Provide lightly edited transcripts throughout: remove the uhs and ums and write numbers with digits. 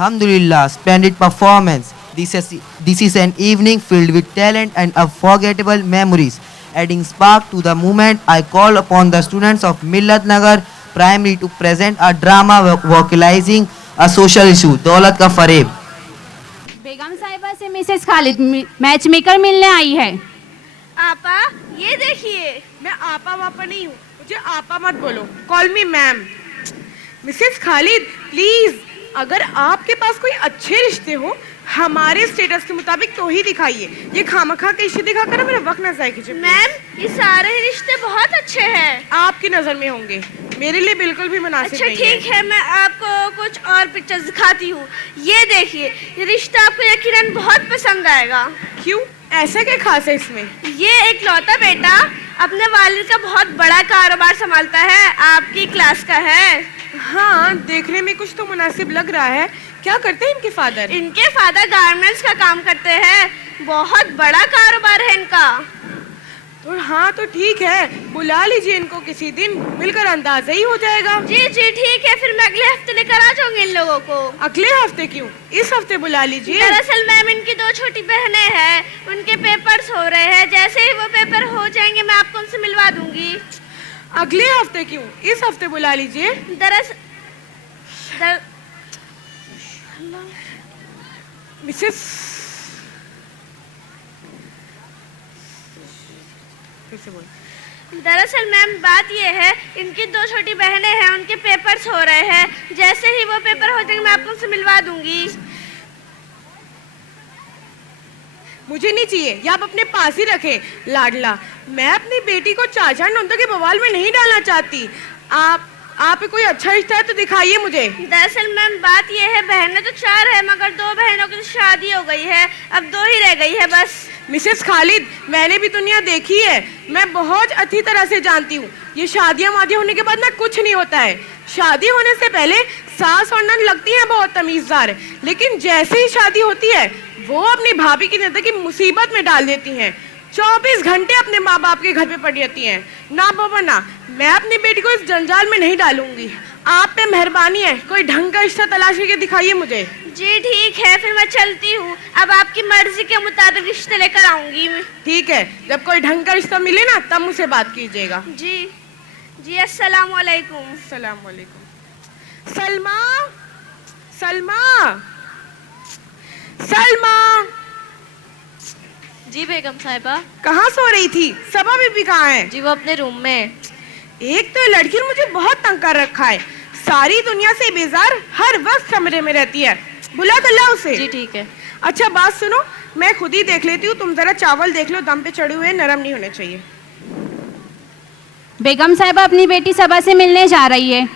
Alhamdulillah, splendid performance. This is an evening filled with talent and unforgettable memories. Adding spark to the moment, I call upon the students of Millat Nagar Primary to present a drama vocalizing a social issue, Daulat Ka Fareeb. बेगम साहिबा से Mrs Khalid match maker मिलने आई है। आपा ये देखिए। मैं आपा वापा नहीं हूँ, मुझे आपा मत बोलो, call me ma'am. Mrs Khalid please, अगर आपके पास कोई अच्छे रिश्ते हो हमारे स्टेटस के मुताबिक तो ही दिखाइए। ये खामखा के रिश्ते दिखाकर मेरा वक्त ना जाए कीजिए। मैम ये सारे रिश्ते बहुत अच्छे हैं। आपकी नजर में होंगे, मेरे लिए बिल्कुल भी मुनासिब नहीं है। अच्छा ठीक है, मैं आपको कुछ और पिक्चर्स दिखाती हूँ। ये देखिए, ये रिश्ता आपको यकीनन बहुत पसंद आएगा। क्यों, ऐसा क्या खास है इसमें? ये एक लौता बेटा अपने वालिद का बहुत बड़ा कारोबार संभालता है, आपकी क्लास का है। हाँ, देखने में कुछ तो मुनासिब लग रहा है। क्या करते हैं इनके फादर? इनके फादर गारमेंट्स का काम करते हैं, बहुत बड़ा कारोबार है इनका। तो हाँ तो ठीक है, बुला लीजिए इनको किसी दिन, मिलकर अंदाजा ही हो जाएगा। जी जी ठीक है, फिर मैं अगले हफ्ते लेकर आ जाऊंगी इन लोगों को। अगले हफ्ते क्यों, इस हफ्ते बुला लीजिए। दरअसल मैम इनकी 2 छोटी बहनें हैं, उनके पेपर्स हो रहे हैं, जैसे ही वो पेपर हो जाएंगे मैं आपको उनसे मिलवा दूंगी। अगले हफ्ते क्यों, इस हफ्ते बुला लीजिए। मिसेस दरअसल मैम बात ये है, इनकी 2 छोटी बहनें हैं, उनके पेपर्स हो रहे हैं, जैसे ही वो पेपर हो जाएंगे मैं आपको उनसे मिलवा दूंगी। मुझे नहीं चाहिए, ये आप अपने पास ही रखें लाडला। मैं अपनी बेटी को चाचा नंदो के बवाल में नहीं डालना चाहती। आप कोई अच्छा रिश्ता है तो दिखाइए मुझे। दरअसल मैम बात ये है, बहनें तो 4 है मगर 2 बहनों की शादी हो गई है, अब 2 ही रह गई है बस। मिसेस खालिद, मैंने भी दुनिया देखी है, मैं बहुत अच्छी तरह से जानती हूँ ये शादियाँ वादियाँ होने के बाद ना कुछ नहीं होता है। शादी होने से पहले सास और नंद लगती हैं बहुत तमीज़दार, लेकिन जैसे ही शादी होती है वो अपनी भाभी की ज़िंदगी मुसीबत में डाल देती हैं। 24 घंटे अपने माँ बाप के घर पे पड़ी रहती हैं। ना बाबा ना, मैं अपनी बेटी को इस जंजाल में नहीं डालूंगी। आप पे मेहरबानी है, कोई ढंग का रिश्ता तलाश करके दिखाइए मुझे। जी ठीक है, फिर मैं चलती हूँ, अब आपकी मर्जी के मुताबिक रिश्ते लेकर आऊंगी मैं। ठीक है, जब कोई ढंग का रिश्ता मिले ना तब मुझसे बात कीजिएगा। जी जी, अस्सलाम वालेकुम। अस्सलाम वालेकुम। सलमा, सलमा, सलमा। जी बेगम साहिबा। कहाँ सो रही थी? सबा बीबी कहाँ है? जी वो अपने रूम में। एक तो लड़की ने मुझे बहुत तंग कर रखा है, सारी दुनिया से बेजार हर वक्त कमरे में रहती है। बुला कर ला उसे। जी ठीक है। अच्छा बात सुनो, मैं खुद ही देख लेती हूँ, तुम जरा चावल देख लो, दम पे चढ़े हुए नरम नहीं होने चाहिए। बेगम साहिबा अपनी बेटी सबा से मिलने जा रही है।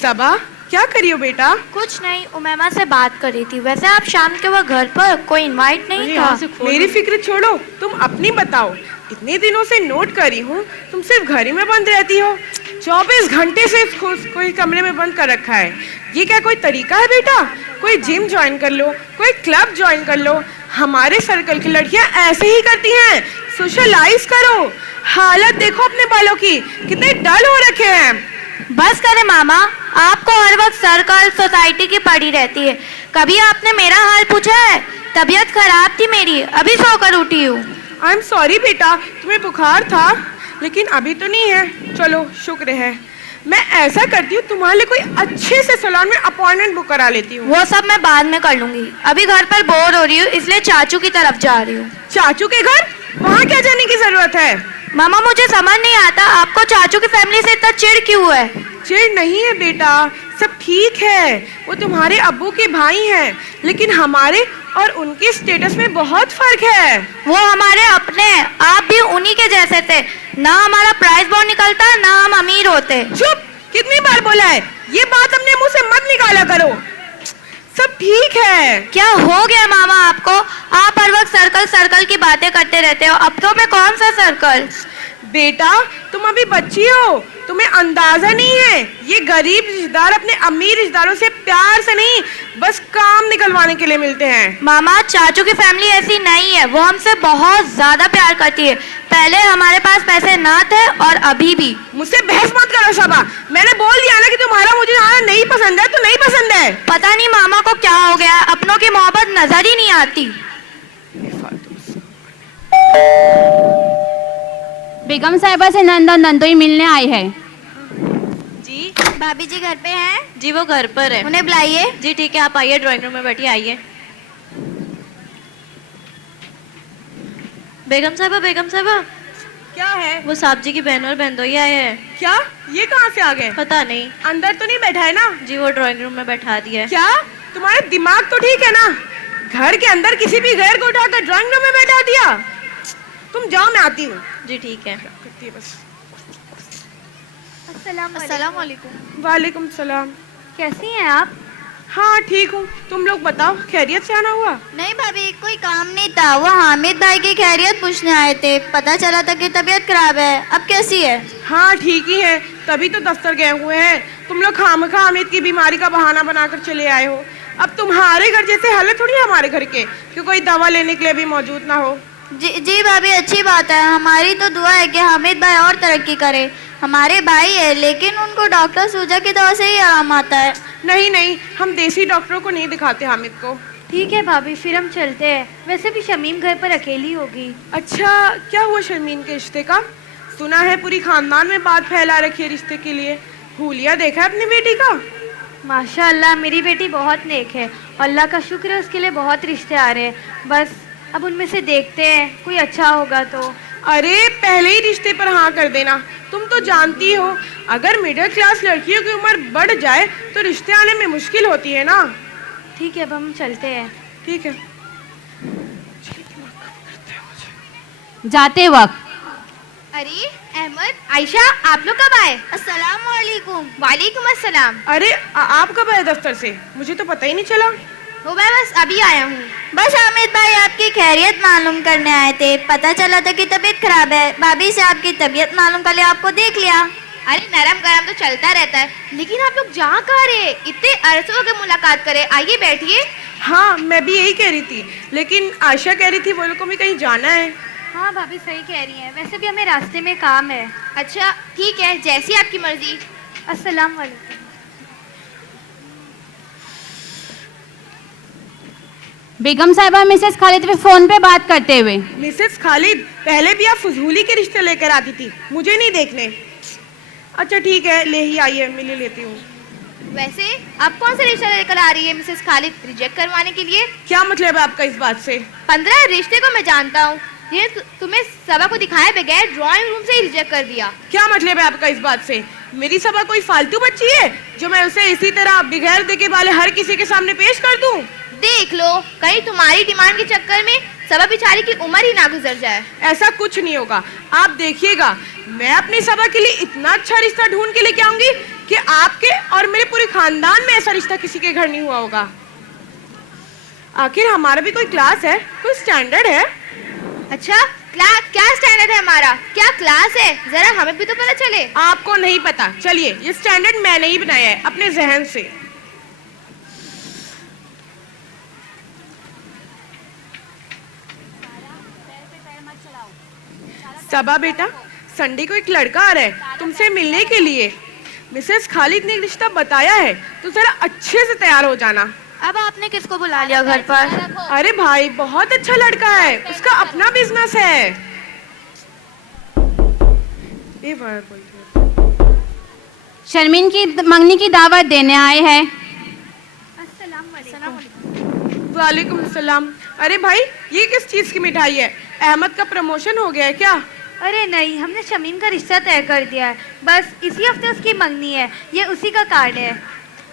सबा क्या करियो बेटा? कुछ नहीं, उमैमा से बात कर रही थी। वैसे आप शाम के वक्त घर पर, कोई इनवाइट नहीं था? मेरी फिक्र छोड़ो, तुम अपनी बताओ। इतने दिनों से नोट करी हूँ तुम सिर्फ घर ही में बंद रहती हो, 24 घंटे से कोई कमरे में बंद कर रखा है। ये क्या कोई तरीका है बेटा? कोई जिम ज्वाइन कर लो, कोई क्लब ज्वाइन कर लो। हमारे सर्कल की लड़कियाँ ऐसे ही करती हैं, सोशलाइज करो। हालत देखो अपने बालों की, कितने डल हो रखे हैं। बस करे मामा, आपको हर वक्त सर्कल सोसाइटी की पड़ी रहती है। कभी आपने मेरा हाल पूछा है? तबीयत खराब थी मेरी, अभी सोकर उठी हूँ। आई एम सॉरी बेटा, तुम्हें बुखार था लेकिन अभी तो नहीं है। चलो शुक्र है। मैं ऐसा करती हूँ, तुम्हारे लिए कोई अच्छे से सैलून में अपॉइंटमेंट बुक करा लेती हूँ। वो सब मैं बाद में कर लूंगी, अभी घर पर बोर हो रही हूँ इसलिए चाचू की तरफ जा रही हूँ। चाचू के घर? वहाँ क्या जाने की जरूरत है? मामा मुझे समझ नहीं आता, आपको चाचू की फैमिली से इतना चिढ़ क्यों है? चिढ़ नहीं है बेटा, सब ठीक है। वो तुम्हारे अब्बू के भाई हैं, लेकिन हमारे और उनके स्टेटस में बहुत फर्क है। वो हमारे अपने हैं, आप भी उन्हीं के जैसे थे। ना हमारा प्राइस बॉन्ड निकलता, ना हम अमीर होते। चुप, कितनी बार बोला है, ये बात अपने मुंह से मत निकाला करो। सब ठीक है। क्या हो गया मामा आपको? आप हर वक्त सर्कल सर्कल की बातें करते रहते हो। अब तो मैं कौन सा सर्कल? बेटा तुम अभी बच्ची हो, तुम्हें अंदाजा नहीं है। ये गरीब रिश्तेदार अपने अमीर रिश्तेदारों से प्यार से नहीं, बस काम निकलवाने के लिए मिलते हैं। मामा चाचू की फैमिली ऐसी नहीं है, वो हमसे बहुत ज्यादा प्यार करती है। पहले हमारे पास पैसे ना थे और अभी भी। मुझसे बहस मत करो शबा, मैंने बोल दिया ना कि तुम्हारा मुझे आना नहीं पसंद है तो नहीं पसंद है। पता नहीं मामा को क्या हो गया, अपनों की मोहब्बत नजर ही नहीं आती। बेगम साहिबा से नंदा नंदोई मिलने आई है। जी भाभी जी घर पे हैं? जी वो घर पर है। उन्हें बुलाइए। जी ठीक है, आप आइए, ड्राइंग रूम में बैठिए, आइए। बेगम साहिबा क्या है? वो साहब जी की बहन और बहनोई आए हैं। क्या? ये कहाँ से आ गए? पता नहीं। अंदर तो नहीं बैठा है ना? जी वो ड्राइंग रूम में बैठा दिया है। क्या तुम्हारा दिमाग तो ठीक है ना? घर के अंदर किसी भी गैर को उठाकर ड्राइंग रूम में बैठा दिया। तुम जाओ, मैं आती हूँ। जी ठीक है। करती है बस। अस्सलाम वालेकुम। वालेकुम सलाम। कैसी हैं आप? हाँ ठीक हूँ, तुम लोग बताओ, खैरियत से आना हुआ? नहीं भाभी, कोई काम नहीं था, वो हामिद भाई की खैरियत पूछने आए थे। पता चला था कि तबीयत खराब है। अब कैसी है? हाँ ठीक ही है, तभी तो दफ्तर गए हुए हैं। तुम लोग खामखा हामिद की बीमारी का बहाना बनाकर चले आए हो। अब तुम्हारे घर जैसे हालत थोड़ी है हमारे घर के कि कोई दवा लेने के लिए भी मौजूद ना हो। जी भाभी, अच्छी बात है। हमारी तो दुआ है कि हामिद भाई और तरक्की करे। हमारे भाई है, लेकिन उनको डॉक्टर सूजा की दवा से ही आराम आता है। नहीं नहीं, हम देसी डॉक्टरों को नहीं दिखाते हामिद को। ठीक है भाभी, फिर हम चलते हैं। वैसे भी शमीम घर पर अकेली होगी। अच्छा, क्या हुआ शर्मीन के रिश्ते का? सुना है पूरी खानदान में बात फैला रखी है रिश्ते के लिए। हुलिया देखा है अपनी बेटी का? माशाअल्लाह, मेरी बेटी बहुत नेक है। अल्लाह का शुक्र है, उसके लिए बहुत रिश्ते आ रहे हैं। बस अब उनमें से देखते हैं, कोई अच्छा होगा तो। अरे पहले ही रिश्ते पर हाँ कर देना। तुम तो जानती हो, अगर मिडिल क्लास लड़कियों की उम्र बढ़ जाए तो रिश्ते आने में मुश्किल होती है ना। ठीक है, अब हम चलते हैं। ठीक है। जाते वक्त अरे अहमद, आयशा, आप लोग कब आए? अस्सलाम वालेकुम। वालेकुम अस्सलाम। अरे आप कब आए दफ्तर से? मुझे तो पता ही नहीं चला। वो मैं बस अभी आया हूँ। बस हामिद भाई आपकी खैरियत मालूम करने आए थे। पता चला था कि तबीयत खराब है। भाभी से आपकी तबीयत मालूम कर लिया, आपको देख लिया। अरे नरम गरम तो चलता रहता है, लेकिन आप लोग जा कहाँ रहे? इतने अरसों हो गए मुलाकात करे, आइए बैठिए। हाँ मैं भी यही कह रही थी, लेकिन आयशा कह रही थी वो लोग को भी कहीं जाना है। हाँ भाभी, सही कह रही हैं। वैसे भी हमें रास्ते में काम है। अच्छा ठीक है, जैसी आपकी मर्जी। अस्सलाम वालेकुम। बेगम साहिबा मिसेस खालिद पे फोन पे बात करते हुए। मिसेस खालिद, पहले भी आप फजूली के रिश्ते लेकर आती थी, मुझे नहीं देखने। अच्छा ठीक है, ले ही आइए, मिल ही लेती हूँ। वैसे आप कौन सा रिश्ता लेकर आ रही है मिसेस खालिद, रिजेक्ट करवाने के लिए? क्या मतलब है आपका इस बात से? 15 रिश्ते को मैं जानता हूँ, ये तुम्हें सबा को दिखाए बगैर ड्राइंग रूम से ही रिजेक्ट कर दिया। क्या मतलब है आपका इस बात से? मेरी सबा कोई फालतू बच्ची है जो मैं उसे इसी तरह बगैर देखे वाले हर किसी के सामने पेश कर दूं? देख लो, कहीं तुम्हारी डिमांड के चक्कर में सबा बेचारी की उम्र ही ना गुजर जाए। ऐसा कुछ नहीं होगा, आप देखिएगा। मैं अपनी सबा के लिए इतना अच्छा रिश्ता ढूंढ के लेके आऊंगी कि आपके और मेरे पूरे खानदान में ऐसा रिश्ता किसी के घर नहीं हुआ होगा। आखिर हमारा भी कोई क्लास है, कोई स्टैंडर्ड है। अच्छा क्या स्टैंडर्ड है हमारा? क्या क्लास है? जरा हमें भी तो पता चले। आपको नहीं पता? चलिए, ये स्टैंडर्ड मैंने ही बनाया है अपने जहन से। सबा बेटा, संडे को एक लड़का आ रहा है तुमसे मिलने के लिए। मिसेस खालिद ने एक रिश्ता बताया है, तो जरा अच्छे से तैयार हो जाना। अब आपने किसको बुला लिया घर पर? अरे भाई, बहुत अच्छा लड़का है, उसका अपना बिजनेस है। ये शर्मीन की मंगनी की दावत देने आए हैं। वालेकुम सलाम। अरे भाई, ये किस चीज की मिठाई है? अहमद का प्रमोशन हो गया है क्या? अरे नहीं, हमने शमीम का रिश्ता तय कर दिया है। बस इसी हफ्ते उसकी मंगनी है, ये उसी का कार्ड है।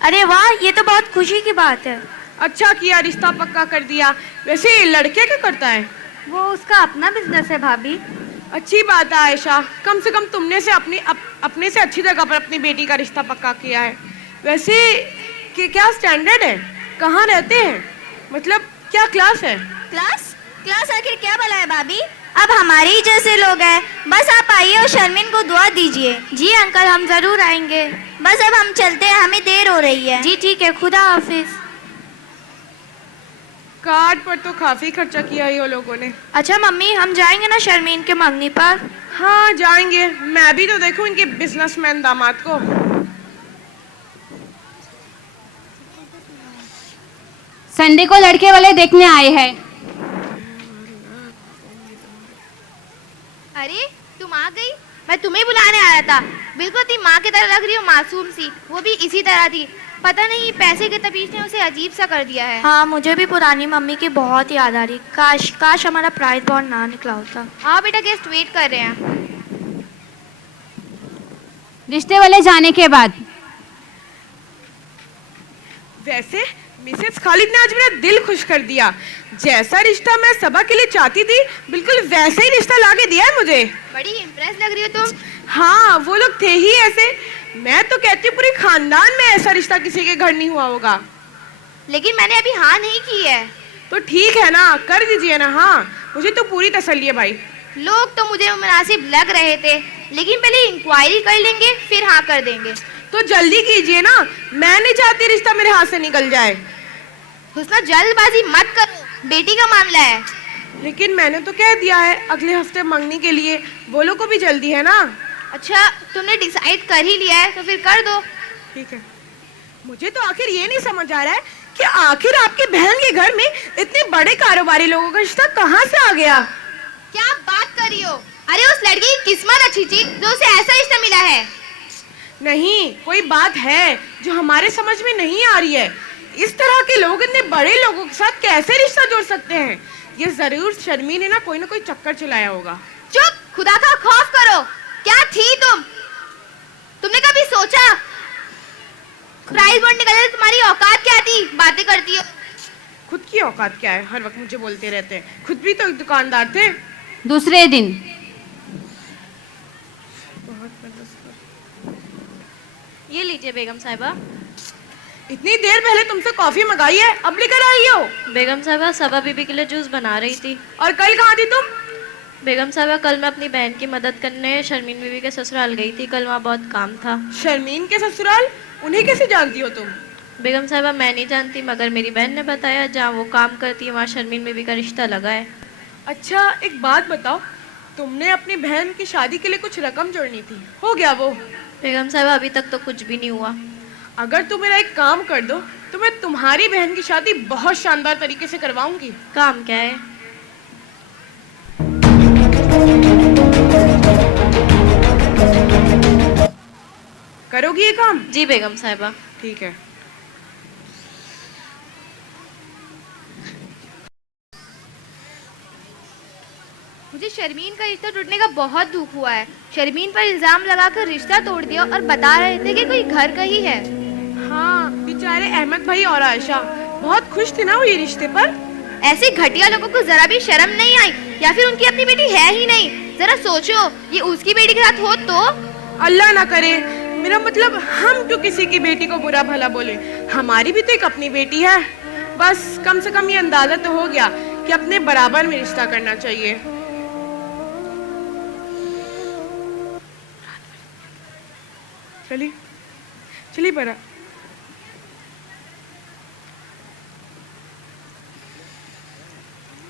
अरे वाह, ये तो बहुत खुशी की बात है। अच्छा किया, रिश्ता पक्का कर दिया। वैसे लड़के क्या करता है? वो उसका अपना बिजनेस है भाभी। अच्छी बात है आयशा, कम से कम तुमने से अपने से अच्छी जगह पर अपनी बेटी का रिश्ता पक्का किया है। वैसे कि क्या स्टैंडर्ड है? कहाँ रहते हैं? मतलब क्या क्लास है? क्लास आखिर क्या भला है भाभी? अब हमारे ही जैसे लोग हैं। बस आप आइए और शर्मीन को दुआ दीजिए। जी अंकल, हम जरूर आएंगे। बस अब हम चलते हैं, हमें देर हो रही है। जी ठीक है, खुदा हाफिज। कार्ड पर तो काफी खर्चा किया ये लोगों ने। अच्छा मम्मी, हम जाएंगे ना शर्मीन के मंगनी पर? हाँ जाएंगे, मैं भी तो देखूं इनके बिजनेसमैन दामाद को। संडे को लड़के वाले देखने आए हैं। अरे तुम आ गई, मैं तुम्हें बुलाने आ रहा था। बिल्कुल तुम माँ की तरह लग रही हो, मासूम सी, वो भी इसी तरह थी। पता नहीं पैसे के तबीज ने उसे अजीब सा कर दिया है। हाँ, मुझे भी पुरानी मम्मी की बहुत याद आ रही। काश काश हमारा प्राइस बॉन्ड ना निकला होता। आओ बेटा, गेस्ट वेट कर रहे हैं। रिश्ते वाले जाने के बाद वैसे मिसेस खालिद ने आज मेरा दिल खुश कर दिया। जैसा रिश्ता मैं सबा के लिए चाहती थी, बिल्कुल वैसा ही रिश्ता लाके दिया है मुझे। बड़ी इम्प्रेस लग रही हो तुम। हाँ, वो लोग थे ही ऐसे। मैं तो कहती हूँ पूरे खानदान में ऐसा रिश्ता किसी के घर नहीं हुआ होगा। लेकिन मैंने अभी हाँ नहीं की है। तो ठीक है ना, कर दीजिए ना हाँ, मुझे तो पूरी तसल्ली है भाई। लोग तो मुझे मुनासिब लग रहे थे, लेकिन पहले इंक्वायरी कर लेंगे फिर हाँ कर देंगे। तो जल्दी कीजिए ना, मैं नहीं चाहती रिश्ता मेरे हाथ से निकल जाए। हुस्ना जल्दबाजी मत करो, बेटी का मामला है। लेकिन मैंने तो कह दिया है अगले हफ्ते मंगनी के लिए, बोलो को भी जल्दी है ना। अच्छा, तुमने डिसाइड कर ही लिया है तो फिर कर दो। ठीक है। मुझे तो आखिर ये नहीं समझ आ रहा है कि आखिर आपकी बहन के घर में इतने बड़े कारोबारी लोगों का रिश्ता कहाँ से आ गया। क्या बात कर रही हो? अरे उस लड़की की किस्मत अच्छी थी जो उसे ऐसा रिश्ता मिला है। नहीं, कोई बात है जो हमारे समझ में नहीं आ रही है। इस तरह के लोग इतने बड़े लोगों के साथ कैसे रिश्ता जोड़ सकते हैं? ये जरूर शर्मीन ने ना कोई चक्कर चलाया होगा। चुप, खुदा का खौफ करो। क्या थी तुम? तुमने कभी सोचा प्राइस बॉन्ड निकले तो तुम्हारी औकात क्या थी? बातें करती हो। खुद की औकात क्या है, हर वक्त मुझे बोलते रहते हैं। खुद भी तो एक दुकानदार थे। दूसरे दिन ये लीजिए बेगम साहिबा। इतनी देर पहले तुमसे कॉफी मंगाई है, अब लेकर आई हो? बेगम साहिबा सबा बीबी के लिए जूस बना रही थी। और कल कहाँ थी तुम? बेगम साहिबा कल मैं अपनी बहन की मदद करने शर्मीन बीबी के ससुराल गई थी। कल वहाँ बहुत काम था। शर्मीन के ससुराल? उन्हें कैसे जानती हो तुम? बेगम साहिबा मैं नहीं जानती, मगर मेरी बहन ने बताया जहाँ वो काम करती है वहाँ शर्मीन बीबी का रिश्ता लगा है। अच्छा एक बात बताओ, तुमने अपनी बहन की शादी के लिए कुछ रकम जोड़नी थी, हो गया वो? बेगम साहिबा अभी तक तो कुछ भी नहीं हुआ। अगर तुम मेरा एक काम कर दो तो मैं तुम्हारी बहन की शादी बहुत शानदार तरीके से करवाऊंगी। काम क्या है? करोगी ये काम? जी बेगम साहिबा। ठीक है। मुझे शर्मीन का रिश्ता टूटने का बहुत दुख हुआ है। शर्मीन पर इल्जाम लगाकर रिश्ता तोड़ दिया और बता रहे थे कि कोई घर का ही है। हाँ, बेचारे अहमद भाई और आयशा बहुत खुश थे ना वो ये रिश्ते पर। ऐसे घटिया लोगों को जरा भी शर्म नहीं आई, या फिर उनकी अपनी बेटी है ही नहीं। जरा सोचो, ये उसकी बेटी के साथ हो तो। अल्लाह ना करे, मेरा मतलब हम क्यों किसी की बेटी को बुरा भला बोले, हमारी भी तो एक अपनी बेटी है। बस कम से कम ये अंदाजा तो हो गया कि अपने बराबर में रिश्ता करना चाहिए। चलिए चलिए बरा।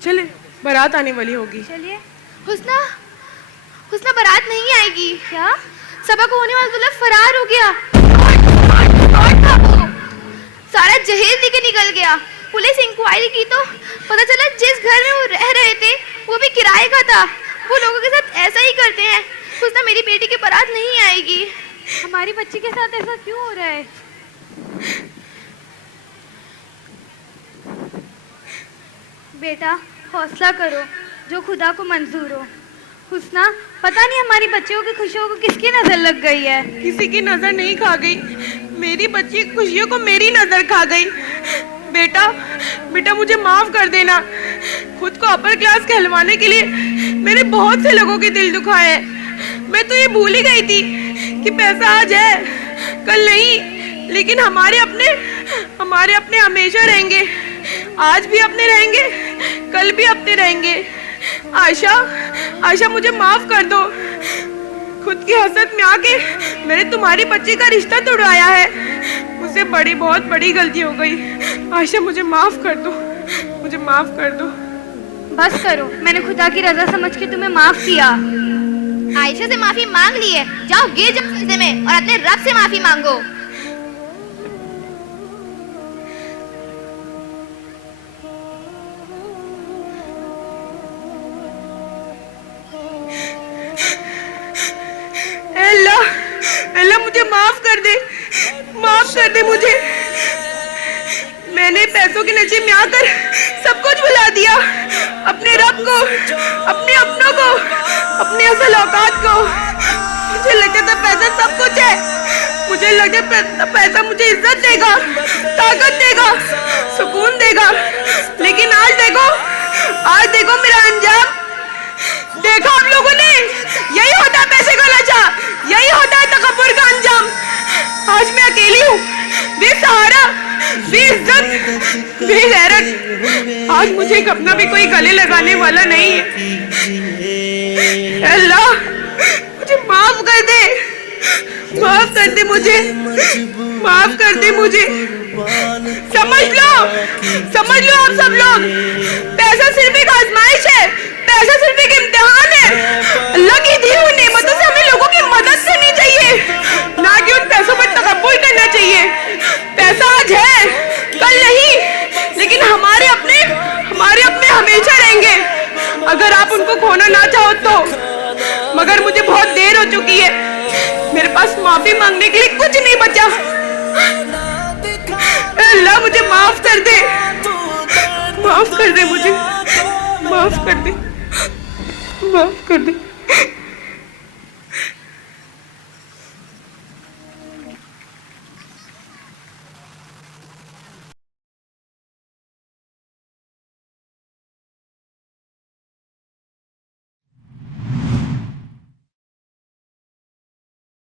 चले, बारात आने वाली होगी। चलिए। हुस्ना, हुस्ना बारात नहीं आएगी। क्या? सबा को होने वाला दूल्हा फरार हो गया। कौन था वो? सारा जहेज लेके निकल गया। पुलिस इंक्वायरी की तो पता चला जिस घर में वो रह रहे थे वो भी किराए का था। वो लोगों के साथ ऐसा ही करते हैं। हुस्ना मेरी बेटी की बारात नहीं आएगी। हमारी बच्ची के साथ ऐसा क्यों हो रहा है? बेटा हौसला करो, जो खुदा को मंजूर हो। हुस्ना, पता नहीं हमारी बच्चियों की खुशियों को किसकी नजर लग गई है। किसी की नजर नहीं खा गई, मेरी बच्ची की खुशियों को मेरी नजर खा गई। बेटा बेटा मुझे माफ कर देना। खुद को अपर क्लास कहलवाने के लिए मैंने बहुत से लोगों के दिल दुखाए। मैं तो ये भूल ही गई थी कि पैसा आज है कल नहीं, लेकिन हमारे अपने हमेशा रहेंगे। आज भी अपने रहेंगे, कल भी अपने रहेंगे। आयशा मुझे माफ कर दो। खुद की हसरत में आके मैंने तुम्हारी बच्ची का रिश्ता तोड़वाया है। मुझसे बहुत बड़ी गलती हो गई। आयशा मुझे माफ कर दो। मुझे माफ कर दो। बस करो, मैंने खुदा की रजा समझ के तुम्हें माफ किया। आयशा से माफी मांग ली है, जाओ गिर जाओ सजदे में और अपने रब से माफी मांगो। अल्लाह, अल्लाह मुझे माफ कर दे मुझे। मैंने पैसों के नशे में आकर सब कुछ भुला दिया, अपने रब को, अपने अपनों को, अपने असल औकात को। मुझे लगता था पैसा सब कुछ है, मुझे लगता पैसा मुझे इज्जत देगा, ताकत देगा, सुकून देगा, लेकिन आज देखो मेरा अंजाम। देखा आप लोगों ने, यही होता है पैसे का नशा, यही होता है तकब्बुर का अंजाम। आज मैं अकेली हूँ, बेसहारा, बेइज्जत, बेगैरत। आज मुझे अपना भी कोई गले लगाने वाला नहीं है। अल्लाह मुझे माफ कर दे, माफ कर दे मुझे, माफ कर दे मुझे। समझ लो आप सब लोग, पैसा सिर्फ एक आजमाइश है, पैसा सिर्फ एक इम्तिहान है। अल्लाह की दी हुई नेमतों से हमें लोगों की मदद करनी चाहिए, ना कि उन पैसों पर तकब्बुर करना चाहिए। पैसा आज है, कल नहीं, लेकिन हमारे अपने हमेशा रहेंगे, अगर आप उनको खोना ना चाहो तो। मगर मुझे बहुत देर हो चुकी है, मेरे पास माफी मांगने के लिए कुछ नहीं बचा। अल्लाह मुझे माफ कर दे, माफ कर दे मुझे, माफ कर दे, माफ कर दे।